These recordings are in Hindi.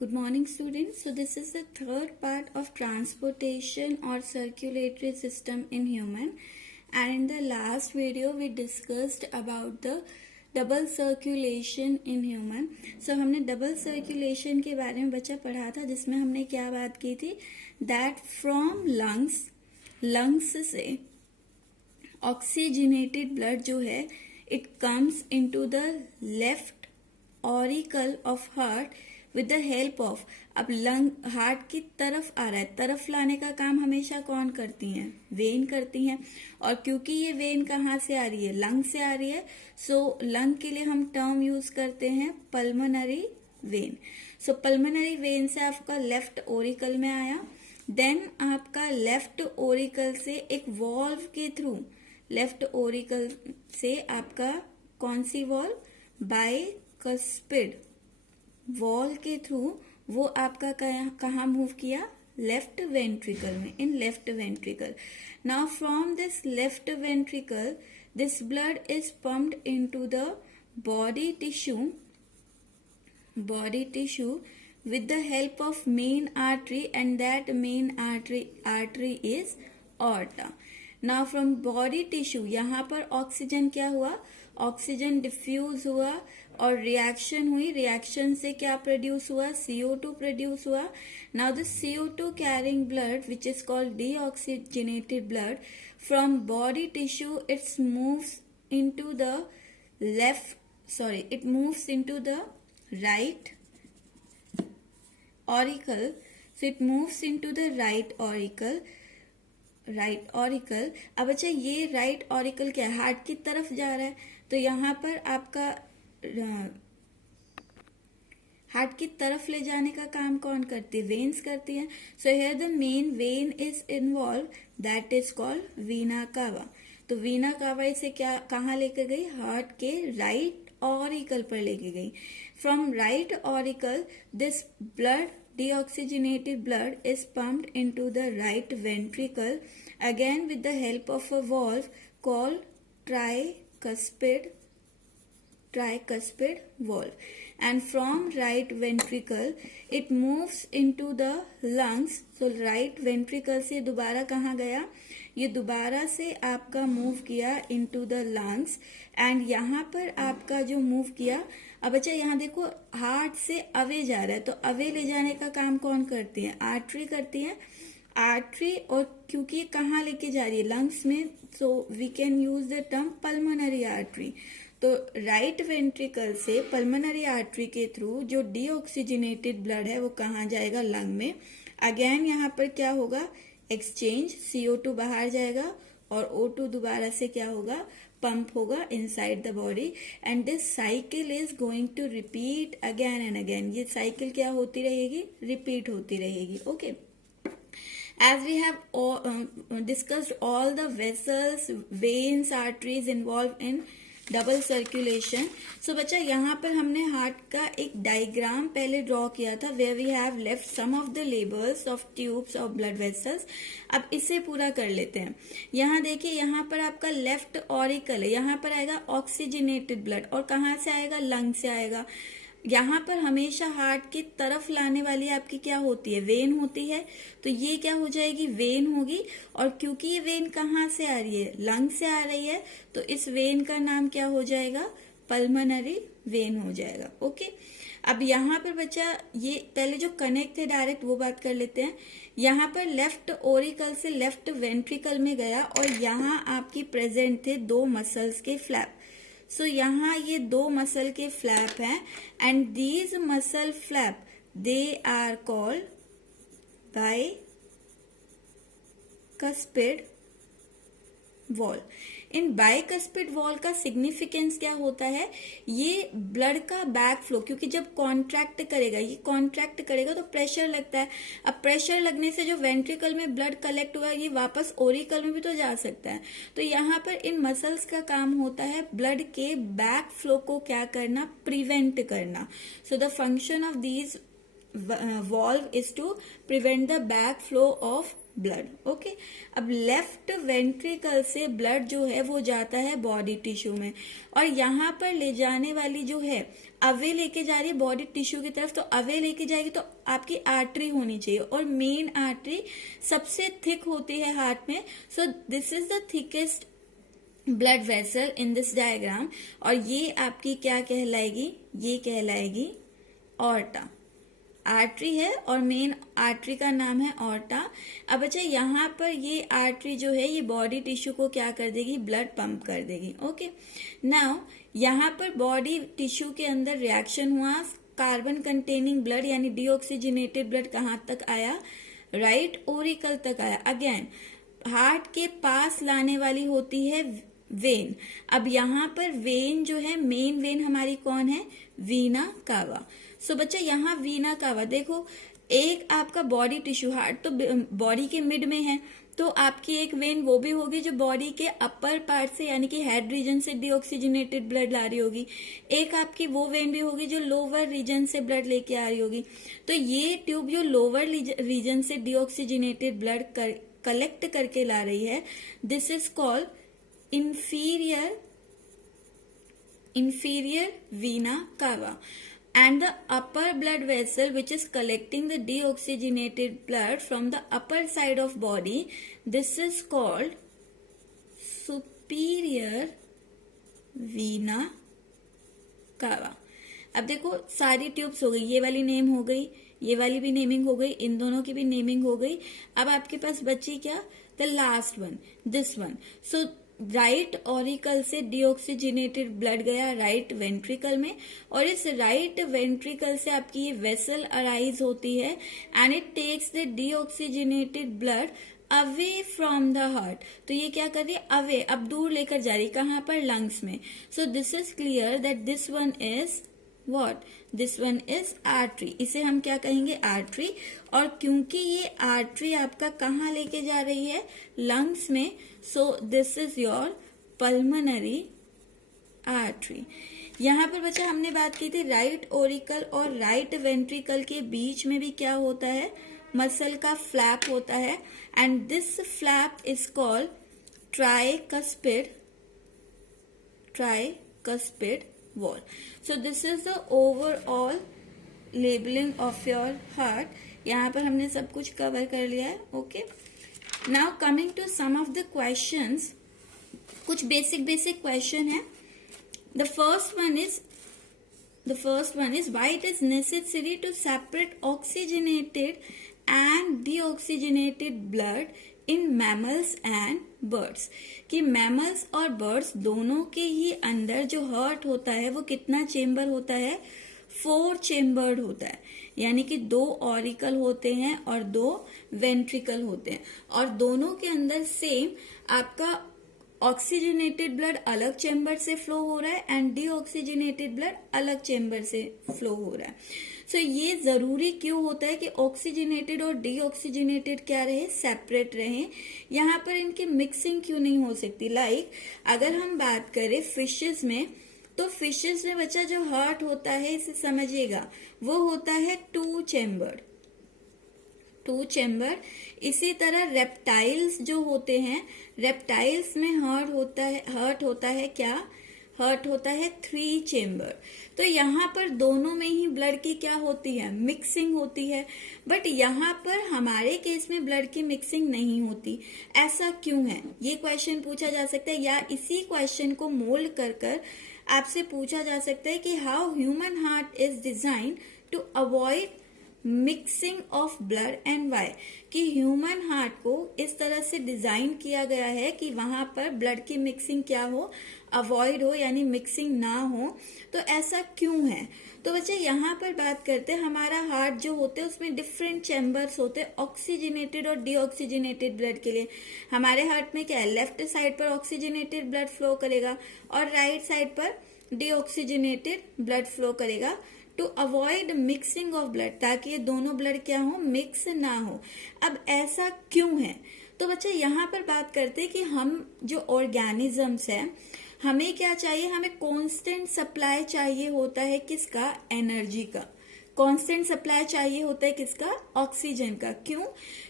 Good morning, students. So this is the third part of transportation or circulatory system in human. And in the last video, we discussed about the double circulation in human. So हमने डबल सर्कुलेशन के बारे में बच्चा पढ़ा था, जिसमें हमने क्या बात की थी, दैट फ्रॉम लंग्स से ऑक्सीजनेटेड ब्लड जो है it comes into the left auricle of heart with the help of. अब लंग हार्ट की तरफ आ रहा है, तरफ लाने का काम हमेशा कौन करती हैं, वेन करती हैं. और क्योंकि ये वेन कहाँ से आ रही है, लंग से आ रही है, सो लंग के लिए हम टर्म यूज करते हैं पल्मोनरी वेन. सो पल्मोनरी वेन से आपका लेफ्ट ओरिकल में आया, देन आपका लेफ्ट ओरिकल से एक वॉल्व के थ्रू, लेफ्ट ओरिकल से आपका कौन सी वॉल्व, बाइकस्पिड वॉल के थ्रू वो आपका कहाँ मूव किया, लेफ्ट वेंट्रिकल में, in left ventricle. Now from this left ventricle this blood is pumped into the body tissue with the help of main artery, and that main artery is aorta. Now from body tissue यहाँ पर ऑक्सीजन क्या हुआ, ऑक्सीजन डिफ्यूज हुआ और रिएक्शन हुई, रिएक्शन से क्या प्रोड्यूस हुआ, CO2 प्रोड्यूस हुआ. Now the CO2 carrying blood which is called deoxygenated blood from body tissue it's moves into the it moves into the right auricle. So it moves into the right auricle. अब अच्छा ये राइट ऑरिकल क्या है, हार्ट की तरफ जा रहा है, तो यहाँ पर आपका हार्ट की तरफ ले जाने का काम कौन करती है, वेन्स करती है. So here the main vein is involve, that is called Veena कावा. तो वीना कावा इसे क्या कहाँ लेकर गई, हार्ट के राइट ऑरिकल पर लेके गई. From right auricle this blood, deoxygenated blood is pumped into the right ventricle again with the help of a valve called tricuspid valve, and from right ventricle it moves into the lungs. So right ventricle से दोबारा कहाँ गया, ये दोबारा से आपका मूव किया into the lungs, and यहाँ पर आपका जो मूव किया. अब अच्छा यहाँ देखो हार्ट से अवे जा रहा है, तो अवे ले जाने का काम कौन करती है, आर्टरी करती है. आर्टरी, और क्योंकि कहाँ लेके जा रही है, लंग्स में, so we can use the term pulmonary artery. तो राइट वेंट्रिकल से पल्मोनरी आर्टरी के थ्रू जो डीऑक्सीजनेटेड ब्लड है वो कहाँ जाएगा, लंग में. अगेन यहाँ पर क्या होगा, एक्सचेंज, CO2 बाहर जाएगा और O2 दोबारा से क्या होगा, पंप होगा inside the body, and this cycle is going to repeat again and again. ये साइकिल क्या होती रहेगी, रिपीट होती रहेगी. Okay, as we have discussed all the vessels, veins, arteries involved in double circulation. So बच्चा यहाँ पर हमने हार्ट का एक डायग्राम पहले ड्रॉ किया था, where we have left some of the labels of tubes of blood vessels. अब इसे पूरा कर लेते हैं. यहाँ देखिए, यहाँ पर आपका लेफ्ट ऑरिकल है, यहाँ पर आएगा ऑक्सीजनेटेड ब्लड, और कहाँ से आएगा, लंग से आएगा. यहाँ पर हमेशा हार्ट की तरफ लाने वाली आपकी क्या होती है, वेन होती है. तो ये क्या हो जाएगी, वेन होगी, और क्योंकि ये वेन कहाँ से आ रही है, लंग से आ रही है, तो इस वेन का नाम क्या हो जाएगा, पल्मोनरी वेन हो जाएगा. ओके, अब यहाँ पर बच्चा ये पहले जो कनेक्ट थे डायरेक्ट वो बात कर लेते हैं. यहाँ पर लेफ्ट ओरिकल से लेफ्ट वेंट्रिकल में गया, और यहाँ आपकी प्रेजेंट थे दो मसल्स के फ्लैप. सो यहाँ ये दो मसल के फ्लैप हैं, and these muscle flap they are called bicuspid valve. इन बाइकस्पिड वॉल का सिग्निफिकेंस क्या होता है, ये ब्लड का बैक फ्लो, क्योंकि जब कॉन्ट्रैक्ट करेगा, ये कॉन्ट्रैक्ट करेगा तो प्रेशर लगता है. अब प्रेशर लगने से जो वेंट्रिकल में ब्लड कलेक्ट हुआ ये वापस ओरिकल में भी तो जा सकता है. तो यहाँ पर इन मसल्स का काम होता है ब्लड के बैक फ्लो को क्या करना, प्रिवेंट करना. So the function of these valve is to prevent the back flow of blood. Okay, अब लेफ्ट वेंट्रिकल से ब्लड जो है वो जाता है बॉडी टिश्यू में, और यहाँ पर ले जाने वाली जो है अवे लेके जा रही है बॉडी टिश्यू की तरफ, तो अवे लेके जाएगी तो आपकी आर्टरी होनी चाहिए, और मेन आर्टरी सबसे थिक होती है हार्ट में। So this is the thickest blood vessel in this diagram, और ये आपकी क्या कहलाएगी, ये कहलाएगी ऑर्टा। आर्टरी है और मेन आर्टरी का नाम है ऑर्टा। अब अच्छा, यहाँ पर ये आर्टरी जो है ये बॉडी टिश्यू को क्या कर देगी, ब्लड पंप कर देगी। ओके, नाउ यहाँ पर बॉडी टिश्यू के अंदर रिएक्शन हुआ, कार्बन कंटेनिंग ब्लड यानी डीऑक्सीजनेटेड ब्लड कहाँ तक आया, राइट ओरिकल तक आया। अगेन हार्ट के पास लाने वाली होती है वेन। अब यहाँ पर वेन जो है, मेन वेन हमारी कौन है, वीना कावा। सो बच्चा यहाँ वीना कावा देखो, एक आपका बॉडी टिश्यू, हार्ट तो बॉडी के मिड में है, तो आपकी एक वेन वो भी होगी जो बॉडी के अपर पार्ट से यानी कि हेड रीजन से डीऑक्सीजनेटेड ब्लड ला रही होगी, एक आपकी वो वेन भी होगी जो लोअर रीजन से ब्लड लेके आ रही होगी। तो ये ट्यूब जो लोअर रीजन से डीऑक्सीजनेटेड ब्लड कलेक्ट करके ला रही है, this is called inferior vena cava, and the upper blood vessel which is collecting the deoxygenated blood from the upper side of body, this is called superior vena cava। अब देखो सारी ट्यूब्स हो गई, ये वाली नेम हो गई, ये वाली भी नेमिंग हो गई, इन दोनों की भी नेमिंग हो गई। अब आपके पास बची क्या, the last one, this one. So right auricle से डीऑक्सीजनेटेड ब्लड गया राइट वेंट्रिकल में, और इस राइट वेंट्रिकल से आपकी ये वेसल अराइज होती है, and it takes the deoxygenated blood away from the heart. तो ये क्या कर रही है, अवे, अब दूर लेकर जा रही, कहाँ पर, लंग्स में। So this is clear that this one is what, this one is artery. इसे हम क्या कहेंगे, आर्टरी। और क्योंकि ये आर्टरी आपका कहाँ लेके जा रही है, लंग्स में, so this is your pulmonary artery. यहाँ पर बच्चा हमने बात की थी राइट ओरिकल और राइट वेंट्रिकल के बीच में भी क्या होता है, मसल का फ्लैप होता है, and this flap is called tricuspid wall. So this is the overall labeling of your heart. यहाँ पर हमने सब कुछ कवर कर लिया है। Okay, now coming to some of the questions, कुछ बेसिक क्वेश्चन है। The first one is why it is necessary to separate oxygenated and deoxygenated blood in mammals and birds। कि मैमल्स और बर्ड्स दोनों के ही अंदर जो हार्ट होता है वो कितना चेम्बर होता है, 4 चेम्बर्ड होता है, यानी कि 2 ऑरिकल होते हैं और 2 वेंट्रिकल होते हैं, और दोनों के अंदर सेम आपका ऑक्सीजनेटेड ब्लड अलग चेम्बर से फ्लो हो रहा है एंड डीऑक्सीजनेटेड ब्लड अलग चेम्बर से फ्लो हो रहा है। सो ये जरूरी क्यों होता है कि ऑक्सीजनेटेड और डीऑक्सीजनेटेड क्या रहे, सेपरेट रहे। यहाँ पर इनकी मिक्सिंग क्यों नहीं हो सकती, लाइक अगर हम बात करें फिशेस में, तो फिशेस में बच्चा जो हार्ट होता है, इसे समझिएगा, वो होता है 2 चेम्बर। इसी तरह रेप्टाइल्स जो होते हैं, रेप्टाइल्स में हार्ट होता है क्या, हार्ट होता है 3 चेम्बर। तो यहाँ पर दोनों में ही ब्लड की क्या होती है, मिक्सिंग होती है, बट यहाँ पर हमारे केस में ब्लड की मिक्सिंग नहीं होती। ऐसा क्यों है, ये क्वेश्चन पूछा जा सकता है, या इसी क्वेश्चन को मोल्ड कर आपसे पूछा जा सकता है कि how human heart is design to avoid mixing of blood and why, कि ह्यूमन हार्ट को इस तरह से डिजाइन किया गया है कि वहां पर ब्लड की मिक्सिंग क्या हो, अवॉइड हो, यानी मिक्सिंग ना हो। तो ऐसा क्यों है, तो बच्चे यहाँ पर बात करते हैं, हमारा हार्ट जो होते हैं उसमें डिफरेंट चैम्बर्स होते हैं ऑक्सीजनेटेड और डीऑक्सीजनेटेड ब्लड के लिए। हमारे हार्ट में क्या है, लेफ्ट साइड पर ऑक्सीजनेटेड ब्लड फ्लो करेगा और राइट साइड पर डीऑक्सीजनेटेड ब्लड फ्लो करेगा, to avoid mixing of blood, ताकि ये दोनों ब्लड क्या हो, मिक्स ना हो। अब ऐसा क्यों है, तो बच्चे यहाँ पर बात करते हैं कि हम जो ऑर्गेनिजम्स हैं, हमें क्या चाहिए, हमें कांस्टेंट सप्लाई चाहिए होता है, किसका, एनर्जी का। कांस्टेंट सप्लाई चाहिए होता है किसका? ऑक्सीजन का। क्यों?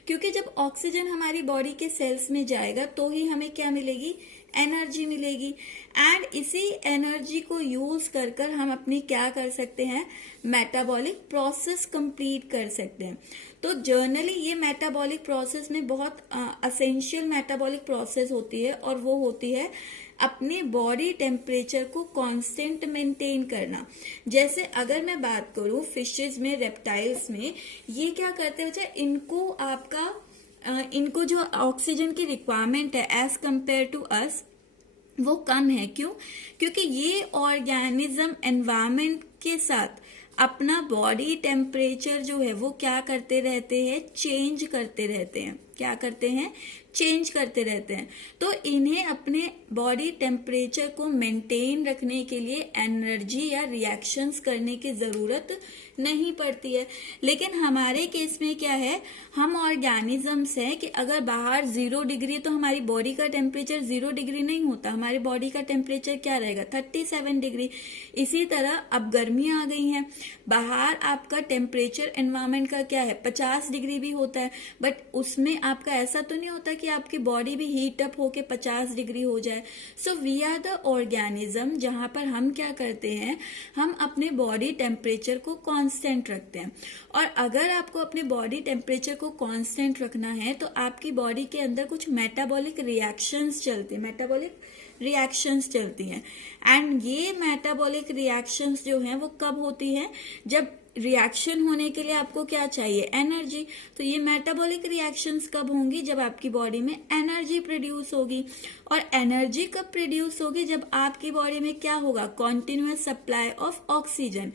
क्योंकि जब ऑक्सीजन हमारी बॉडी के सेल्स में जाएगा तो ही हमें क्या मिलेगी? एनर्जी मिलेगी। एंड इसी एनर्जी को यूज कर कर हम अपनी क्या कर सकते हैं? मेटाबॉलिक प्रोसेस कंप्लीट कर सकते हैं। तो जर्नली ये मेटाबॉलिक प्रोसेस में बहुत असेंशियल मेटाबॉलिक प्रोसेस होती है, और वो होती है अपने बॉडी टेम्परेचर को कांस्टेंट मेंटेन करना। जैसे अगर मैं बात करूं फिशेज में, रेप्टाइल्स में, ये क्या करते हैं बच्चा? इनको जो ऑक्सीजन की रिक्वायरमेंट है एज कंपेयर टू अस, वो कम है। क्यों? क्योंकि ये ऑर्गेनिज्म एनवायरमेंट के साथ अपना बॉडी टेम्परेचर जो है वो क्या करते रहते हैं? चेंज करते रहते हैं। क्या करते हैं? चेंज करते रहते हैं। तो इन्हें अपने बॉडी टेम्परेचर को मेंटेन रखने के लिए एनर्जी या रिएक्शंस करने की जरूरत नहीं पड़ती है। लेकिन हमारे केस में क्या है? हम ऑर्गेनिजम्स हैं कि अगर बाहर 0 डिग्री, तो हमारी बॉडी का टेम्परेचर 0 डिग्री नहीं होता, हमारी बॉडी का टेम्परेचर क्या रहेगा? 37 डिग्री। इसी तरह अब गर्मियां आ गई हैं, बाहर आपका टेम्परेचर एनवायरमेंट का क्या है? 50 डिग्री भी होता है, बट उसमें आपका ऐसा तो नहीं होता कि आपकी बॉडी भी हीट अप होके 50 डिग्री हो जाए। So we are the organism जहां पर हम क्या करते हैं? हम अपने बॉडी टेम्परेचर को कांस्टेंट रखते हैं। और अगर आपको अपने बॉडी टेम्परेचर को कांस्टेंट रखना है तो आपकी बॉडी के अंदर कुछ मेटाबॉलिक रिएक्शंस चलती हैं। एंड ये मेटाबॉलिक रिएक्शंस जो हैं वो कब होती हैं? जब रिएक्शन होने के लिए आपको क्या चाहिए? एनर्जी। तो ये मेटाबॉलिक रिएक्शंस कब होंगी? जब आपकी बॉडी में एनर्जी प्रोड्यूस होगी। और एनर्जी कब प्रोड्यूस होगी? जब आपकी बॉडी में क्या होगा? Continuous supply of oxygen.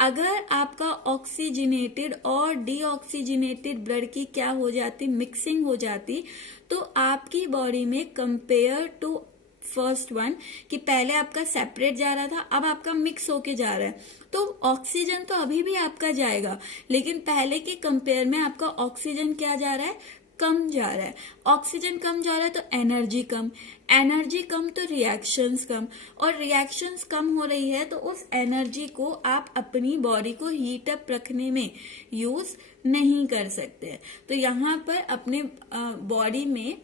अगर आपका ऑक्सीजनेटेड और डीऑक्सीजनेटेड ब्लड की क्या हो जाती? मिक्सिंग हो जाती, तो आपकी बॉडी में कंपेयर टू फर्स्ट वन, कि पहले आपका सेपरेट जा रहा था, अब आपका मिक्स होके जा रहा है, तो ऑक्सीजन तो अभी भी आपका जाएगा, लेकिन पहले के कंपेयर में आपका ऑक्सीजन क्या जा रहा है? कम जा रहा है। ऑक्सीजन कम जा रहा है तो एनर्जी कम तो रिएक्शंस कम, और रिएक्शंस कम हो रही है तो उस एनर्जी को आप अपनी बॉडी को हीट अप रखने में यूज नहीं कर सकते। तो यहाँ पर अपने बॉडी में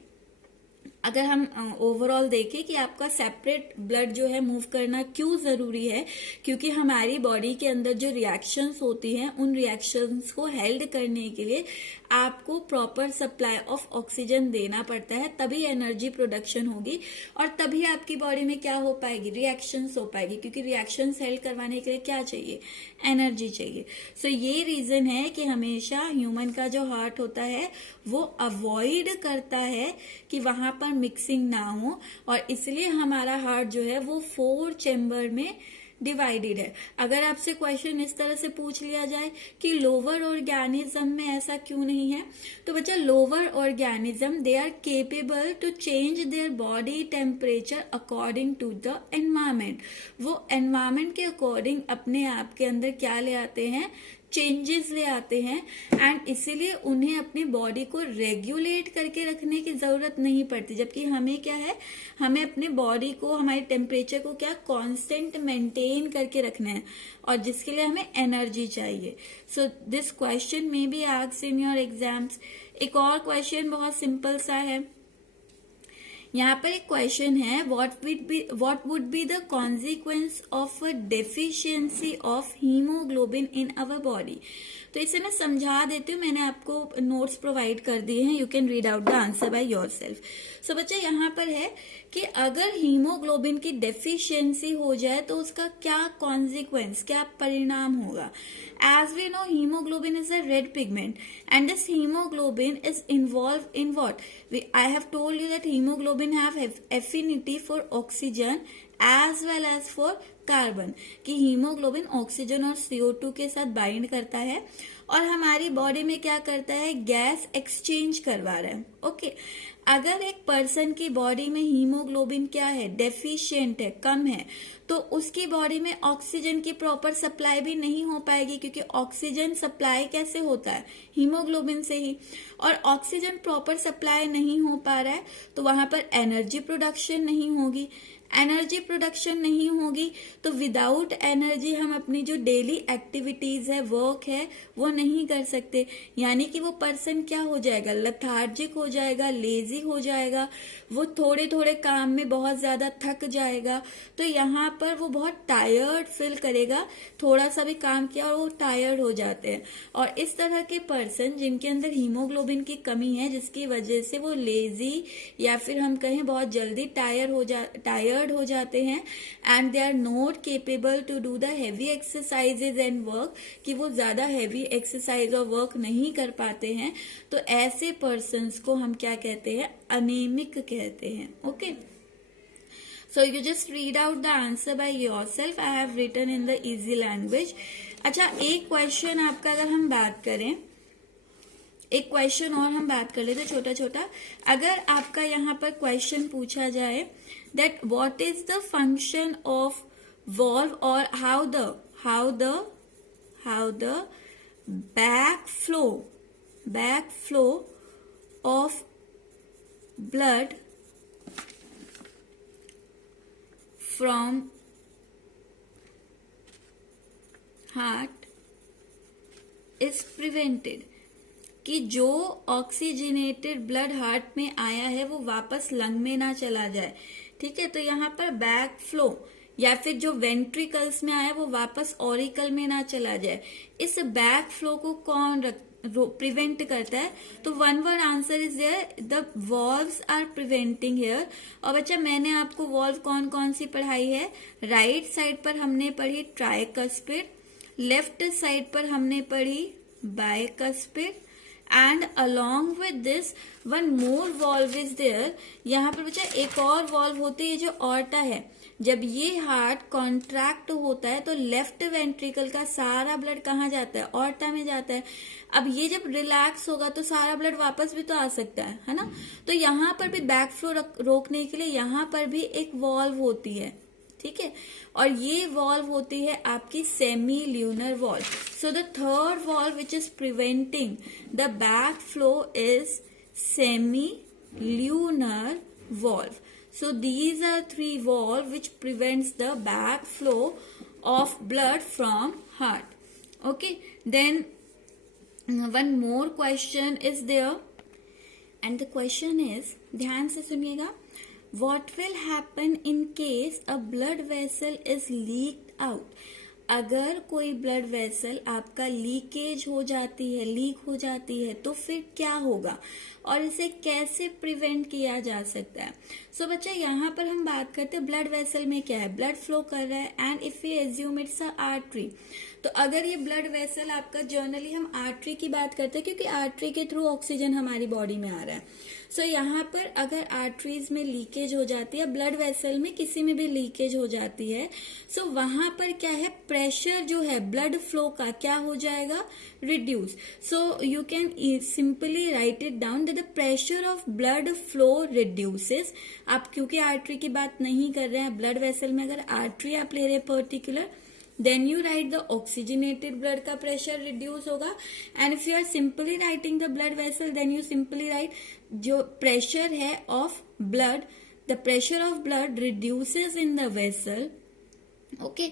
अगर हम ओवरऑल देखें कि आपका सेपरेट ब्लड जो है मूव करना क्यों जरूरी है? क्योंकि हमारी बॉडी के अंदर जो रिएक्शंस होती हैं उन रिएक्शंस को हेल्ड करने के लिए आपको प्रॉपर सप्लाई ऑफ ऑक्सीजन देना पड़ता है, तभी एनर्जी प्रोडक्शन होगी और तभी आपकी बॉडी में क्या हो पाएगी? रिएक्शंस हो पाएगी। क्योंकि रिएक्शंस हेल्ड करवाने के लिए क्या चाहिए? एनर्जी चाहिए। सो ये रीजन है कि हमेशा ह्यूमन का जो हार्ट होता है वो अवॉइड करता है कि वहां पर मिक्सिंग ना हो, और इसलिए हमारा हार्ट जो है वो 4 चेम्बर में डिवाइडेड है। अगर आपसे क्वेश्चन इस तरह से पूछ लिया जाए कि लोअर ऑर्गेनिज्म में ऐसा क्यों नहीं है, तो बच्चा lower organism they are capable to change their body temperature according to the environment. वो एनवायरमेंट के अकॉर्डिंग अपने आप के अंदर क्या ले आते हैं? चेंजेस ले आते हैं, एंड इसीलिए उन्हें अपनी बॉडी को रेगुलेट करके रखने की जरूरत नहीं पड़ती। जबकि हमें क्या है? हमें अपने बॉडी को, हमारे टेम्परेचर को क्या कांस्टेंट मेंटेन करके रखना है, और जिसके लिए हमें एनर्जी चाहिए। So this question may be asked in your exams. एक और क्वेश्चन बहुत सिंपल सा है। यहाँ पर एक क्वेश्चन है, what would be the consequence of a deficiency of haemoglobin in our body. तो इसे मैं समझा देती हूँ, मैंने आपको नोट्स प्रोवाइड कर दिए हैं, you can read out the answer by yourself. So बच्चे यहाँ पर है कि अगर हीमोग्लोबिन की डेफिशिएंसी हो जाए तो उसका क्या कॉन्सिक्वेंस, क्या परिणाम होगा। As we know hemoglobin is a red pigment and this hemoglobin is involved in what? I have told you that hemoglobin have affinity for oxygen as well as for carbon, कि हीमोग्लोबिन ऑक्सीजन और CO2 के साथ बाइंड करता है और हमारी बॉडी में क्या करता है? गैस एक्सचेंज करवा रहा है। ओके, अगर एक पर्सन की बॉडी में हीमोग्लोबिन क्या है? डेफिशिएंट है, कम है, तो उसकी बॉडी में ऑक्सीजन की प्रॉपर सप्लाई भी नहीं हो पाएगी, क्योंकि ऑक्सीजन सप्लाई कैसे होता है? हीमोग्लोबिन से ही। और ऑक्सीजन प्रॉपर सप्लाई नहीं हो पा रहा है तो वहां पर एनर्जी प्रोडक्शन नहीं होगी, एनर्जी प्रोडक्शन नहीं होगी तो विदाउट एनर्जी हम अपनी जो डेली एक्टिविटीज है, वर्क है, वो नहीं कर सकते। यानी कि वो पर्सन क्या हो जाएगा, लथार्जिक हो जाएगा, लेजी हो जाएगा, वो थोड़े थोड़े काम में बहुत ज्यादा थक जाएगा। तो यहाँ पर वो बहुत टायर्ड फील करेगा, थोड़ा सा भी काम किया और वो टायर्ड हो जाते हैं। और इस तरह के पर्सन जिनके अंदर हीमोग्लोबिन की कमी है, जिसकी वजह से वो लेजी या फिर हम कहें बहुत जल्दी टायर्ड हो जाते हैं, and they are not capable to do the heavy exercises and work, कि वो ज्यादा हैवी एक्सरसाइज और वर्क नहीं कर पाते हैं। तो ऐसे पर्सन्स को हम क्या कहते हैं, अनेमिक कहते हैं। Okay, so you just read out the answer by yourself. I have written in the easy language. अच्छा, एक क्वेश्चन आपका अगर हम बात करें, एक क्वेश्चन और हम बात कर लेते छोटा छोटा। अगर आपका यहाँ पर क्वेश्चन पूछा जाए that what is the function of valve, और how the back flow of blood from heart is prevented, कि जो ऑक्सीजनेटेड ब्लड हार्ट में आया है वो वापस लंग में ना चला जाए। ठीक है, तो यहाँ पर बैक फ्लो या फिर जो वेंट्रिकल्स में आया वो वापस ऑरिकल में ना चला जाए। इस बैक फ्लो को कौन प्रिवेंट करता है? तो one word answer is there, the valves are preventing here. और बच्चा मैंने आपको वॉल्व कौन कौन सी पढ़ाई है, राइट साइड पर हमने पढ़ी ट्राइकस्पिड, लेफ्ट साइड पर हमने पढ़ी bicuspid, and along with this one more valve is there। यहाँ पर बच्चा एक और वॉल्व होती है जो ऑर्टा है। जब ये हार्ट कॉन्ट्रैक्ट होता है तो लेफ्ट वेंट्रिकल का सारा ब्लड कहाँ जाता है, ऑर्टा में जाता है। अब ये जब रिलैक्स होगा तो सारा ब्लड वापस भी तो आ सकता है ना। तो यहाँ पर भी बैक फ्लो रोकने के लिए यहाँ पर भी एक वॉल्व होती है। ठीक है, और ये वॉल्व होती है आपकी semi lunar valve. So the third valve which is preventing the back flow is semi lunar valve. So these are three valves which prevents the back flow of blood from heart. Okay, then one more question is there, and the question is, ध्यान से सुनिएगा, what will happen in case a blood vessel is leaked out? अगर कोई ब्लड वेसल आपका लीकेज हो जाती है, लीक हो जाती है, तो फिर क्या होगा और इसे कैसे प्रिवेंट किया जा सकता है? सो बच्चा यहाँ पर हम बात करते हैं ब्लड वेसल में क्या है, ब्लड फ्लो कर रहा है, and if we assume it's a artery. तो अगर ये ब्लड वेसल आपका, जर्नली हम आर्टरी की बात करते हैं क्योंकि आर्टरी के थ्रू ऑक्सीजन हमारी बॉडी में आ रहा है। सो यहाँ पर अगर आर्टरीज में लीकेज हो जाती है, ब्लड वेसल में किसी में भी लीकेज हो जाती है, सो वहां पर क्या है, प्रेशर जो है ब्लड फ्लो का क्या हो जाएगा, reduce. So you can simply write it down that the pressure of blood flow reduces. आप क्योंकि आर्टरी की बात नहीं कर रहे हैं, ब्लड वेसल में अगर आर्टरी आप ले रहे हैं particular, then you write the oxygenated blood का pressure reduce होगा, and if you are simply writing the blood vessel then you simply write जो pressure है of blood, the pressure of blood reduces in the vessel। Okay,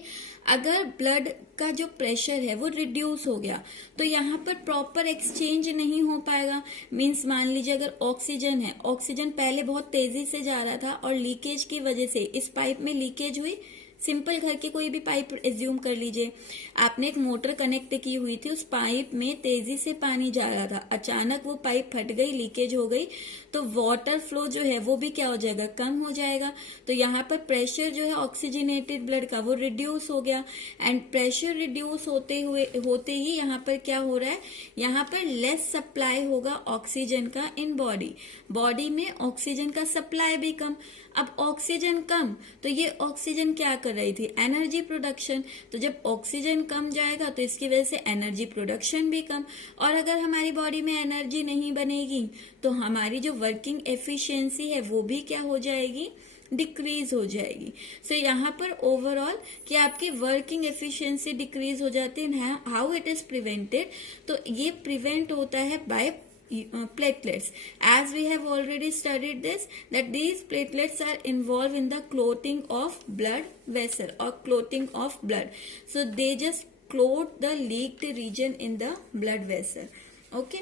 अगर ब्लड का जो प्रेशर है वो रिड्यूस हो गया तो यहाँ पर प्रॉपर एक्सचेंज नहीं हो पाएगा। मीन्स मान लीजिए अगर ऑक्सीजन है, ऑक्सीजन पहले बहुत तेजी से जा रहा था और लीकेज की वजह से इस पाइप में लीकेज हुई। सिंपल घर की कोई भी पाइप एज्यूम कर लीजिए, आपने एक मोटर कनेक्ट की हुई थी, उस पाइप में तेजी से पानी जा रहा था, अचानक वो पाइप फट गई, लीकेज हो गई, तो वाटर फ्लो जो है वो भी क्या हो जाएगा, कम हो जाएगा। तो यहाँ पर प्रेशर जो है ऑक्सीजनेटेड ब्लड का वो रिड्यूस हो गया, एंड प्रेशर रिड्यूस होते ही यहाँ पर क्या हो रहा है, यहाँ पर लेस सप्लाई होगा ऑक्सीजन का इन बॉडी में ऑक्सीजन का सप्लाई भी कम। अब ऑक्सीजन कम तो ये ऑक्सीजन क्या कर रही थी, एनर्जी प्रोडक्शन। तो जब ऑक्सीजन कम जाएगा तो इसकी वजह से एनर्जी प्रोडक्शन भी कम, और अगर हमारी बॉडी में एनर्जी नहीं बनेगी तो हमारी जो वर्किंग एफिशिएंसी है वो भी क्या हो जाएगी, डिक्रीज हो जाएगी। सो यहाँ पर ओवरऑल कि आपकी वर्किंग एफिशिएंसी डिक्रीज हो जाती है। हाउ इट इज प्रिवेंटेड, तो ये प्रिवेंट होता है bye platelets. As we have already studied this, that these platelets are involved in the clotting of blood vessel or clotting of blood. So they just clot the leaked region in the blood vessel. Okay.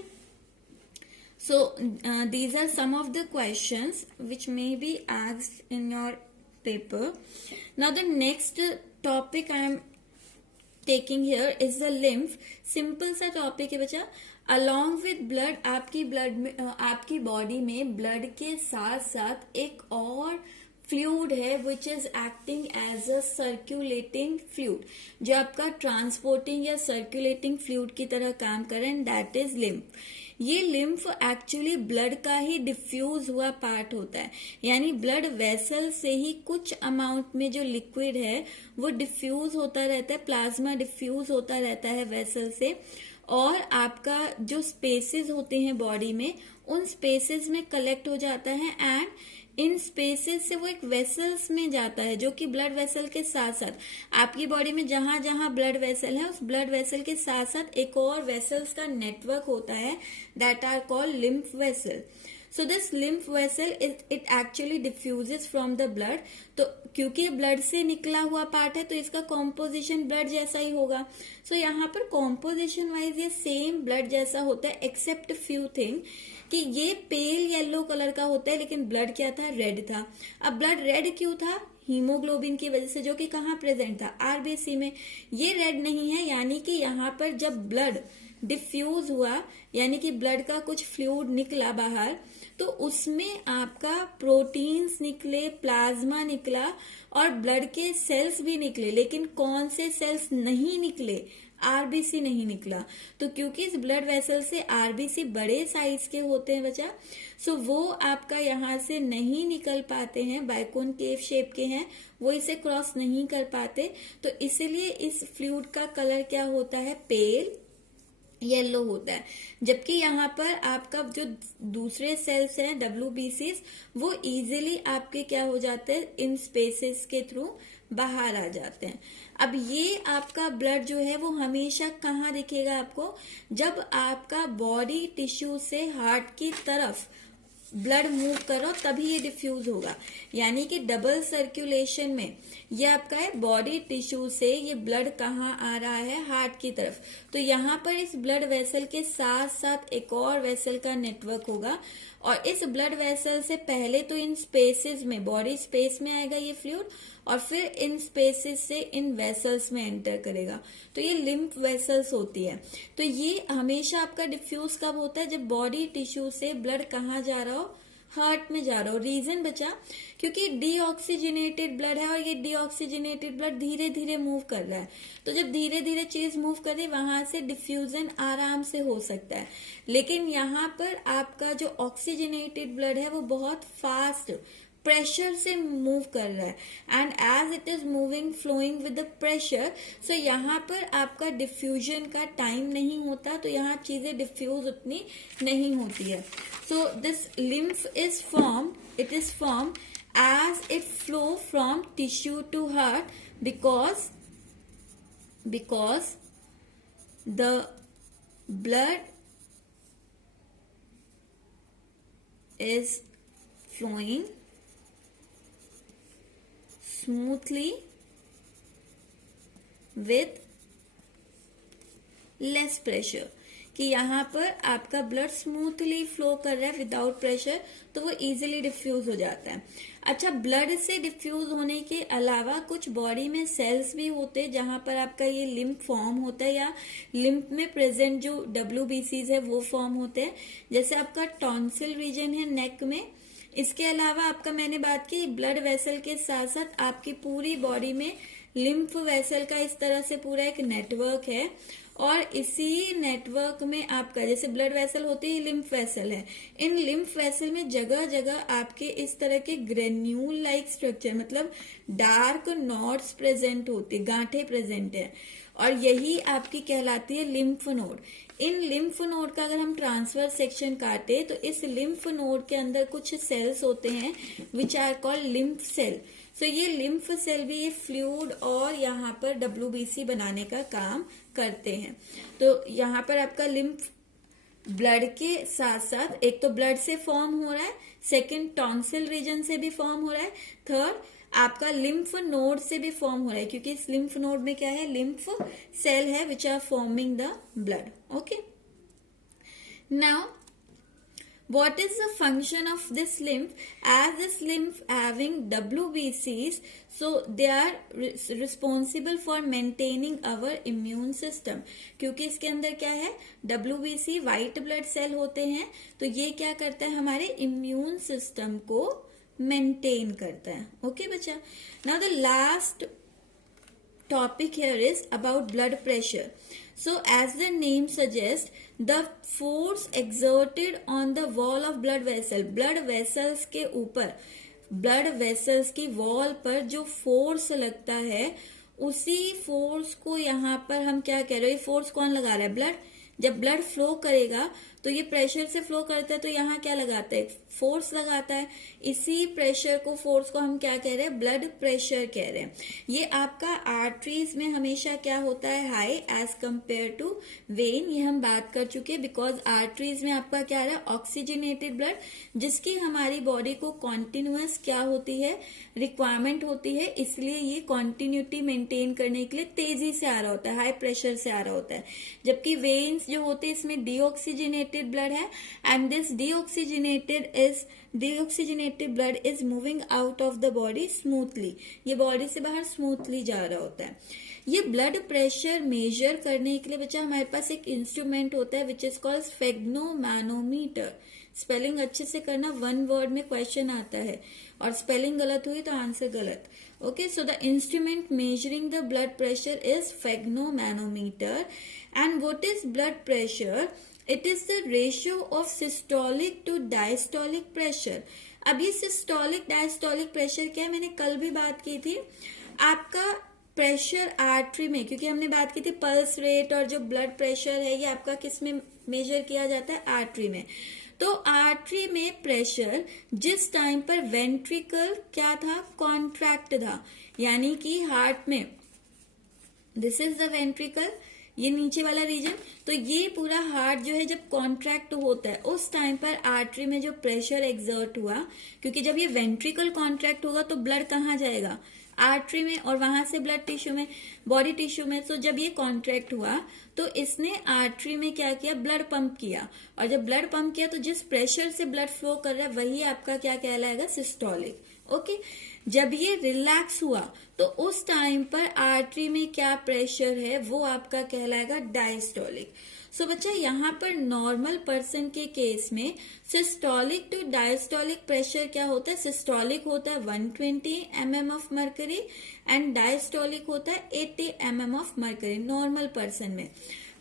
So these are some of the questions which may be asked in your paper. Now the next topic I am taking here is the lymph. Simple सा टॉपिक है बच्चा. अलॉन्ग विद ब्लड आपकी ब्लड में आपकी बॉडी में ब्लड के साथ साथ एक और फ्लूइड है which is acting as a circulating fluid, जो आपका ट्रांसपोर्टिंग या सर्कुलेटिंग फ्लूइड की तरह काम करे, एंड दैट इज लिम्फ. ये लिम्फ एक्चुअली ब्लड का ही डिफ्यूज हुआ पार्ट होता है, यानी ब्लड वेसल से ही कुछ अमाउंट में जो लिक्विड है वो डिफ्यूज होता रहता है, प्लाज्मा डिफ्यूज होता रहता है वेसल से, और आपका जो स्पेसेस होते हैं बॉडी में उन स्पेसेस में कलेक्ट हो जाता है, एंड इन स्पेसेस से वो एक वेसल्स में जाता है, जो कि ब्लड वेसल के साथ साथ आपकी बॉडी में जहां जहां ब्लड वेसल है उस ब्लड वेसल के साथ साथ एक और वेसल्स का नेटवर्क होता है, that are called lymph vessel. So this lymph vessel it actually diffuses from the blood. तो क्योंकि ब्लड से निकला हुआ पार्ट है तो इसका कॉम्पोजिशन ब्लड जैसा ही होगा. सो यहाँ पर कॉम्पोजिशन वाइज ये सेम ब्लड जैसा होता है, एक्सेप्ट फ्यू थिंग कि ये पेल येलो कलर का होता है, लेकिन ब्लड क्या था, रेड था. अब ब्लड रेड क्यों था, हीमोग्लोबिन की वजह से, जो कि कहाँ प्रेजेंट था, आरबीसी में. ये रेड नहीं है, यानी कि यहाँ पर जब ब्लड डिफ्यूज हुआ, यानी कि ब्लड का कुछ फ्लूइड निकला बाहर, तो उसमें आपका प्रोटीन्स निकले, प्लाज्मा निकला और ब्लड के सेल्स भी निकले, लेकिन कौन से सेल्स नहीं निकले, आरबीसी नहीं निकला. तो क्योंकि इस ब्लड वेसल से आरबीसी बड़े साइज के होते हैं बच्चा, सो वो आपका यहाँ से नहीं निकल पाते हैं, बाइकोनकेव शेप के हैं, वो इसे क्रॉस नहीं कर पाते, तो इसीलिए इस फ्लूइड का कलर क्या होता है, पेल येलो होता है. जबकि यहाँ पर आपका जो दूसरे सेल्स हैं WBCs, वो इजीली आपके क्या हो जाते हैं, इन स्पेसेस के थ्रू बाहर आ जाते हैं. अब ये आपका ब्लड जो है वो हमेशा कहाँ दिखेगा आपको, जब आपका बॉडी टिश्यू से हार्ट की तरफ ब्लड मूव करो तभी ये डिफ्यूज होगा. यानी कि डबल सर्कुलेशन में ये आपका है, बॉडी टिश्यू से ये ब्लड कहाँ आ रहा है, हार्ट की तरफ. तो यहाँ पर इस ब्लड वेसल के साथ साथ एक और वेसल का नेटवर्क होगा, और इस ब्लड वेसल से पहले तो इन स्पेसेस में, बॉडी स्पेस में आएगा ये फ्लूइड, और फिर इन स्पेसेस से इन वेसल्स में एंटर करेगा. तो ये लिम्फ वेसल्स होती है. तो ये हमेशा आपका डिफ्यूज कब होता है, जब बॉडी टिश्यू से ब्लड कहाँ जा रहा हो, हार्ट में जा रहा हो. रीजन बचा, क्योंकि डीऑक्सीजनेटेड ब्लड है और ये डीऑक्सीजनेटेड ब्लड धीरे धीरे मूव कर रहा है. तो जब धीरे धीरे चीज मूव करे वहां से डिफ्यूजन आराम से हो सकता है. लेकिन यहाँ पर आपका जो ऑक्सीजनेटेड ब्लड है वो बहुत फास्ट प्रेशर से मूव कर रहा है, and as it is moving flowing with the pressure, so यहाँ पर आपका डिफ्यूजन का टाइम नहीं होता, तो यहाँ चीजें डिफ्यूज उतनी नहीं होती है. So this lymph is form, it is form as it flow from tissue to heart because the blood is flowing smoothly with less pressure. कि यहाँ पर आपका ब्लड स्मूथली फ्लो कर रहा है विदाउट प्रेशर, तो वो इजीली डिफ्यूज हो जाता है. अच्छा, ब्लड से डिफ्यूज होने के अलावा कुछ बॉडी में सेल्स भी होते हैं जहां पर आपका ये लिम्फ फॉर्म होता है, या लिम्फ में प्रेजेंट जो WBCs है वो फॉर्म होते हैं. जैसे आपका टॉन्सिल रीजन है नेक में. इसके अलावा आपका मैंने बात की ब्लड वेसल के साथ साथ आपकी पूरी बॉडी में लिम्फ वेसल का इस तरह से पूरा एक नेटवर्क है, और इसी नेटवर्क में आपका जैसे ब्लड वेसल होती है, लिम्फ वेसल है. इन लिम्फ वेसल में जगह जगह आपके इस तरह के ग्रेन्यूल लाइक स्ट्रक्चर, मतलब डार्क नॉड्स प्रेजेंट होती है, गांठें प्रेजेंट है, और यही आपकी कहलाती है लिम्फ नोड. इन लिम्फ नोड का अगर हम ट्रांसफर सेक्शन काटे तो इस लिम्फ नोड के अंदर कुछ सेल्स होते हैं which are called lymph cell. So ये लिम्फ सेल भी ये फ्लूइड और यहाँ पर WBC बनाने का काम करते हैं. तो यहाँ पर आपका लिम्फ ब्लड के साथ साथ एक तो ब्लड से फॉर्म हो रहा है, सेकंड टॉन्सिल रीजन से भी फॉर्म हो रहा है, थर्ड आपका लिम्फ नोड से भी फॉर्म हो रहा है, क्योंकि इस लिम्फ नोड में क्या है, लिम्फ सेल है which are forming the blood. Okay, now what is the function of this lymph? As this lymph having WBCs, so they are responsible for maintaining our immune system. क्योंकि इसके अंदर क्या है, WBC व्हाइट ब्लड सेल होते हैं, तो ये क्या करता है, हमारे इम्यून सिस्टम को मेंटेन करता है. ओके बच्चा, now the last topic here is about blood pressure. So as the name suggests, the force exerted on the wall of blood vessels के ऊपर, blood vessels की wall पर जो force लगता है, उसी force को यहाँ पर हम क्या कह रहे हैं, force कौन लगा रहा है, blood. जब ब्लड फ्लो करेगा तो ये प्रेशर से फ्लो करता है, तो यहाँ क्या लगाता है, फोर्स लगाता है. इसी प्रेशर को, फोर्स को हम क्या कह रहे हैं, ब्लड प्रेशर कह रहे हैं. ये आपका आर्टरीज में हमेशा क्या होता है, high as compare to when. ये हम बात कर चुके हैं, बिकॉज आर्टरीज में आपका क्या आ रहा है, ऑक्सीजनेटेड ब्लड, जिसकी हमारी बॉडी को कॉन्टिन्यूअस क्या होती है, रिक्वायरमेंट होती है. इसलिए ये कॉन्टिन्यूटी मेंटेन करने के लिए तेजी से आ रहा होता है, हाई प्रेशर से आ रहा होता है. जबकि वेन्स जो होते हैं इसमें डीऑक्सीजनेटेड ब्लड है, and this deoxygenated blood is moving out of the body smoothly. ये बॉडी से बाहर स्मूथली जा रहा होता है. ये ब्लड प्रेशर मेजर करने के लिए बच्चा हमारे पास एक इंस्ट्रूमेंट होता है which is called sphygmomanometer. Spelling अच्छे से करना, वन वर्ड में क्वेश्चन आता है और स्पेलिंग गलत हुई तो आंसर गलत. Okay, so the instrument measuring the blood pressure is sphygmomanometer. And what is blood pressure? It is the ratio of systolic to diastolic pressure. अब ये systolic diastolic pressure क्या है, मैंने कल भी बात की थी. आपका प्रेशर आर्टरी में, क्योंकि हमने बात की थी पल्स रेट और जो ब्लड प्रेशर है ये आपका किस में मेजर किया जाता है, आर्टरी में. तो आर्टरी में प्रेशर जिस टाइम पर वेंट्रिकल क्या था, कॉन्ट्रैक्ट था, यानी कि हार्ट में, दिस इज द वेंट्रिकल, ये नीचे वाला रीजन, तो ये पूरा हार्ट जो है जब कॉन्ट्रैक्ट होता है उस टाइम पर आर्टरी में जो प्रेशर एक्सर्ट हुआ, क्योंकि जब ये वेंट्रिकल कॉन्ट्रैक्ट होगा तो ब्लड कहाँ जाएगा, आर्टरी में, और वहां से ब्लड टिश्यू में, बॉडी टिश्यू में. तो जब ये कॉन्ट्रैक्ट हुआ तो इसने आर्टरी में क्या किया, ब्लड पंप किया, और जब ब्लड पंप किया तो जिस प्रेशर से ब्लड फ्लो कर रहा है वही आपका क्या कहलाएगा, सिस्टोलिक. ओके, जब ये रिलैक्स हुआ तो उस टाइम पर आर्टरी में क्या प्रेशर है वो आपका कहलाएगा डायस्टोलिक. सो बच्चा यहाँ पर नॉर्मल पर्सन के केस में सिस्टोलिक टू डायस्टोलिक प्रेशर क्या होता है, सिस्टोलिक होता है 120 mm of mercury and diastolic होता है 80 mm of mercury normal person में.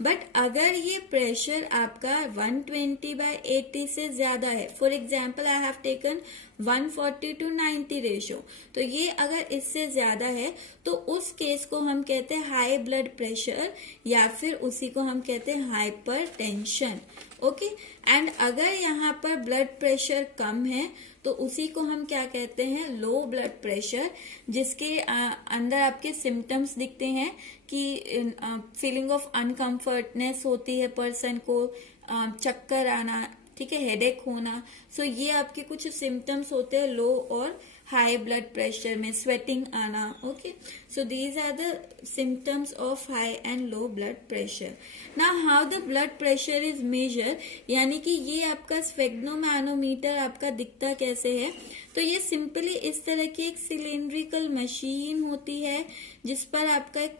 बट अगर ये प्रेशर आपका 120/80 से ज्यादा है, for example I have taken 140:90 ratio, तो ये अगर इससे ज्यादा है तो उस केस को हम कहते हैं हाई ब्लड प्रेशर, या फिर उसी को हम कहते हैं हाइपरटेंशन. ओके, एंड अगर यहाँ पर ब्लड प्रेशर कम है तो उसी को हम क्या कहते हैं, लो ब्लड प्रेशर, जिसके अंदर आपके सिम्टम्स दिखते हैं कि फीलिंग ऑफ अनकंफर्टनेस होती है पर्सन को, चक्कर आना, ठीक है, हेडेक होना. सो ये आपके कुछ सिम्टम्स होते हैं लो और हाई ब्लड प्रेशर में, स्वेटिंग आना. Okay, so these are the symptoms of high and low blood pressure. Now how the blood pressure is measure, यानी कि ये आपका स्फेग्नोमैनोमीटर आपका दिखता कैसे है, तो ये सिंपली इस तरह की एक सिलिंड्रिकल मशीन होती है जिस पर आपका एक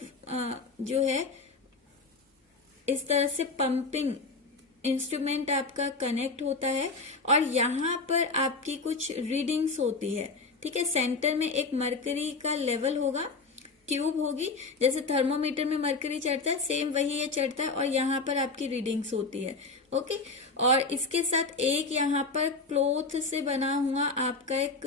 जो है इस तरह से पंपिंग इंस्ट्रूमेंट आपका कनेक्ट होता है, और यहाँ पर आपकी कुछ रीडिंग्स होती है. ठीक है, सेंटर में एक मरकरी का लेवल होगा, ट्यूब होगी, जैसे थर्मोमीटर में मरकरी चढ़ता है सेम वही ये चढ़ता है, और यहाँ पर आपकी रीडिंग्स होती है. ओके, और इसके साथ एक यहाँ पर क्लॉथ से बना हुआ आपका एक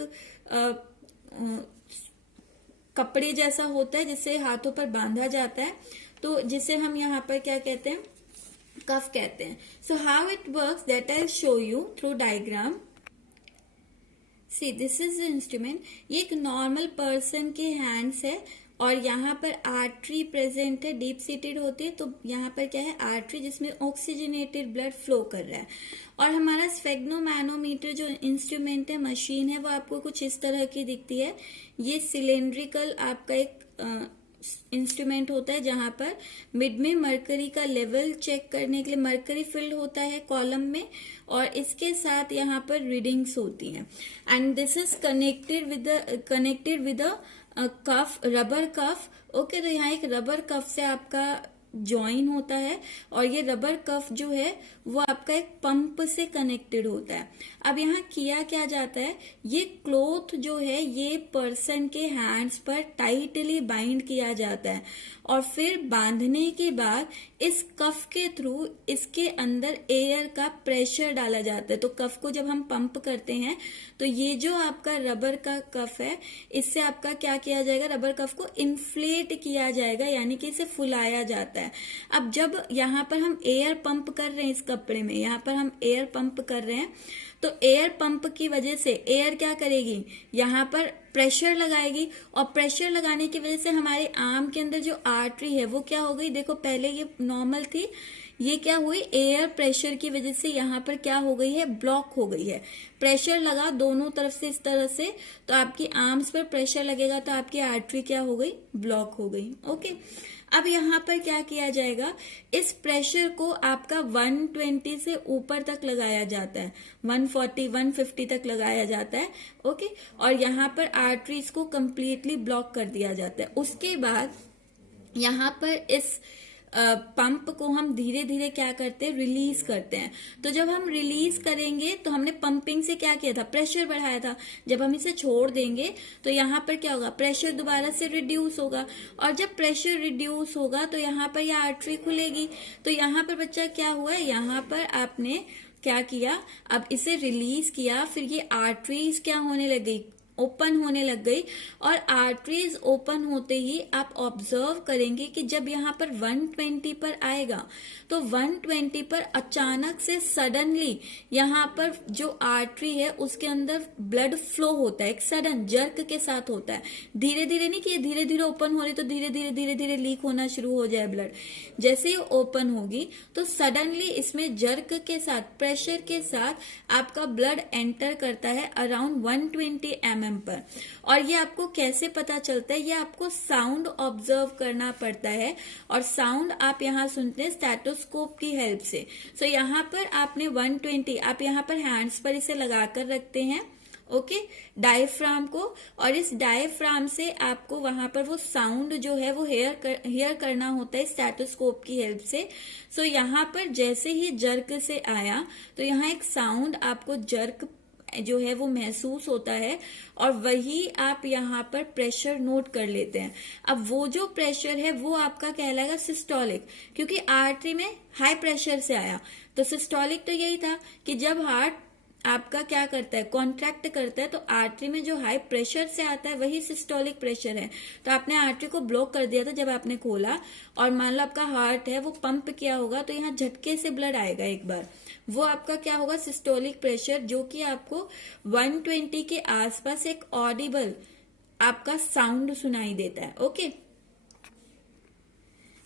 कपड़े जैसा होता है जिसे हाथों पर बांधा जाता है, तो जिसे हम यहाँ पर क्या कहते हैं, कफ कहते हैं. So how it works that I show you through diagram. See this is the instrument. ये एक नॉर्मल पर्सन के हैंड्स है, और यहाँ पर आर्टरी प्रेजेंट है, डीप सीटेड होती है, तो यहाँ पर क्या है, आर्टरी जिसमें ऑक्सीजनेटेड ब्लड फ्लो कर रहा है। और हमारा स्फेग्नोमैनोमीटर जो इंस्ट्रूमेंट है, मशीन है, वो आपको कुछ इस तरह की दिखती है। ये सिलेंड्रिकल आपका एक इंस्ट्रूमेंट होता है जहां पर मिड में मरकरी का लेवल चेक करने के लिए मरकरी फिल्ड होता है कॉलम में, और इसके साथ यहाँ पर रीडिंग्स होती हैं। And this is connected with cuff, rubber cuff. Okay, तो यहाँ एक रबर कफ से आपका ज्वाइन होता है, और ये रबर कफ जो है वो आपका एक पंप से कनेक्टेड होता है। अब यहाँ किया क्या जाता है, ये क्लॉथ जो है ये पर्सन के हैंड्स पर टाइटली बाइंड किया जाता है, और फिर बांधने के बाद इस कफ के थ्रू इसके अंदर एयर का प्रेशर डाला जाता है। तो कफ को जब हम पंप करते हैं तो ये जो आपका रबर का कफ है, इससे आपका क्या किया जाएगा, रबर कफ को इन्फ्लेट किया जाएगा, यानी कि इसे फुलाया जाता है। अब जब यहाँ पर हम एयर पंप कर रहे हैं, इस कपड़े में यहाँ पर हम एयर पंप कर रहे हैं, तो एयर पंप की वजह से एयर क्या करेगी, यहाँ पर प्रेशर लगाएगी, और प्रेशर लगाने की वजह से हमारे आर्म के अंदर जो आर्टरी है वो क्या हो गई, देखो पहले ये नॉर्मल थी, ये क्या हुई, एयर प्रेशर की वजह से यहाँ पर क्या हो गई है, ब्लॉक हो गई है। प्रेशर लगा दोनों तरफ से इस तरह से, तो आपकी आर्म्स पर प्रेशर लगेगा, तो आपकी आर्टरी क्या हो गई, ब्लॉक हो गई। ओके, अब यहाँ पर क्या किया जाएगा, इस प्रेशर को आपका 120 से ऊपर तक लगाया जाता है, 140 150 तक लगाया जाता है। ओके, और यहाँ पर आर्टरीज को कंप्लीटली ब्लॉक कर दिया जाता है। उसके बाद यहाँ पर इस पंप को हम धीरे धीरे क्या करते हैं, रिलीज करते हैं। तो जब हम रिलीज करेंगे तो हमने पंपिंग से क्या किया था, प्रेशर बढ़ाया था। जब हम इसे छोड़ देंगे तो यहाँ पर क्या होगा, प्रेशर दोबारा से रिड्यूस होगा, और जब प्रेशर रिड्यूस होगा तो यहाँ पर यह आर्टरी खुलेगी। तो यहाँ पर बच्चा क्या हुआ है, यहाँ पर आपने क्या किया, अब इसे रिलीज किया, फिर ये आर्टरीज क्या होने लग गई, ओपन होने लग गई। और आर्टरीज ओपन होते ही आप ऑब्जर्व करेंगे कि जब यहाँ पर 120 पर आएगा तो 120 पर अचानक से सडनली यहाँ पर जो आर्टरी है उसके अंदर ब्लड फ्लो होता है, एक सडन जर्क के साथ होता है। धीरे धीरे नहीं कि ये धीरे धीरे ओपन हो रही तो धीरे धीरे लीक होना शुरू हो जाए ब्लड। जैसे ही ओपन होगी तो सडनली इसमें जर्क के साथ, प्रेशर के साथ आपका ब्लड एंटर करता है अराउंड 120 mm पर। और ये आपको कैसे पता चलता है, ये आपको साउंड ऑब्जर्व करना पड़ता है, और साउंड आप यहाँ सुनते हैं स्टेथोस्कोप की हेल्प से। सो यहाँ पर आपने 120, आप यहाँ पर हैंड्स पर इसे लगाकर रखते हैं, ओके, डायफ्राम को, और इस डायफ्राम से आपको वहां पर वो साउंड जो है वो हेयर करना होता है स्टेथोस्कोप की हेल्प से। सो यहाँ पर जैसे ही जर्क से आया तो यहाँ एक साउंड आपको जर्क जो है वो महसूस होता है, और वही आप यहाँ पर प्रेशर नोट कर लेते हैं। अब वो जो प्रेशर है वो आपका कहलाएगा सिस्टोलिक, क्योंकि आर्टरी में हाई प्रेशर से आया। तो सिस्टोलिक तो यही था कि जब हार्ट आपका क्या करता है, कॉन्ट्रैक्ट करता है, तो आर्टरी में जो हाई प्रेशर से आता है वही सिस्टोलिक प्रेशर है। तो आपने आर्टरी को ब्लॉक कर दिया था जब आपने खोला, और मान लो आपका हार्ट है वो पंप किया होगा तो यहाँ झटके से ब्लड आएगा एक बार, वो आपका क्या होगा, सिस्टोलिक प्रेशर, जो कि आपको 120 के आसपास एक ऑडिबल आपका साउंड सुनाई देता है। ओके,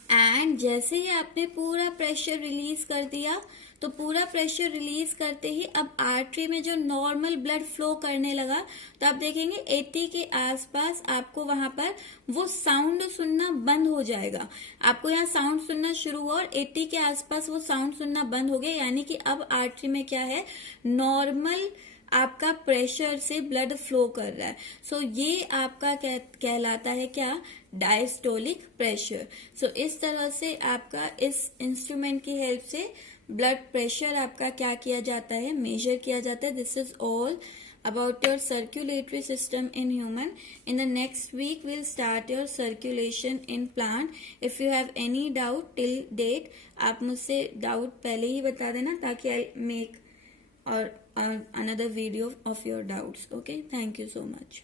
एंड जैसे ही आपने पूरा प्रेशर रिलीज कर दिया, तो पूरा प्रेशर रिलीज करते ही अब आर्टरी में जो नॉर्मल ब्लड फ्लो करने लगा, तो आप देखेंगे 80 के आसपास आपको वहां पर वो साउंड सुनना बंद हो जाएगा। आपको यहाँ साउंड सुनना शुरू हुआ और 80 के आसपास वो साउंड सुनना बंद हो गया, यानी कि अब आर्टरी में क्या है, नॉर्मल आपका प्रेशर से ब्लड फ्लो कर रहा है। सो ये आपका कहलाता है क्या, डायस्टोलिक प्रेशर। सो इस तरह से आपका इस इंस्ट्रूमेंट की हेल्प से ब्लड प्रेशर आपका क्या किया जाता है, मेजर किया जाता है। This is all about your circulatory system in human. In the next week we'll start your circulation in plant. If you have any doubt till date, आप मुझसे डाउट पहले ही बता देना ताकि I'll make or another video of your doubts. Okay, thank you so much.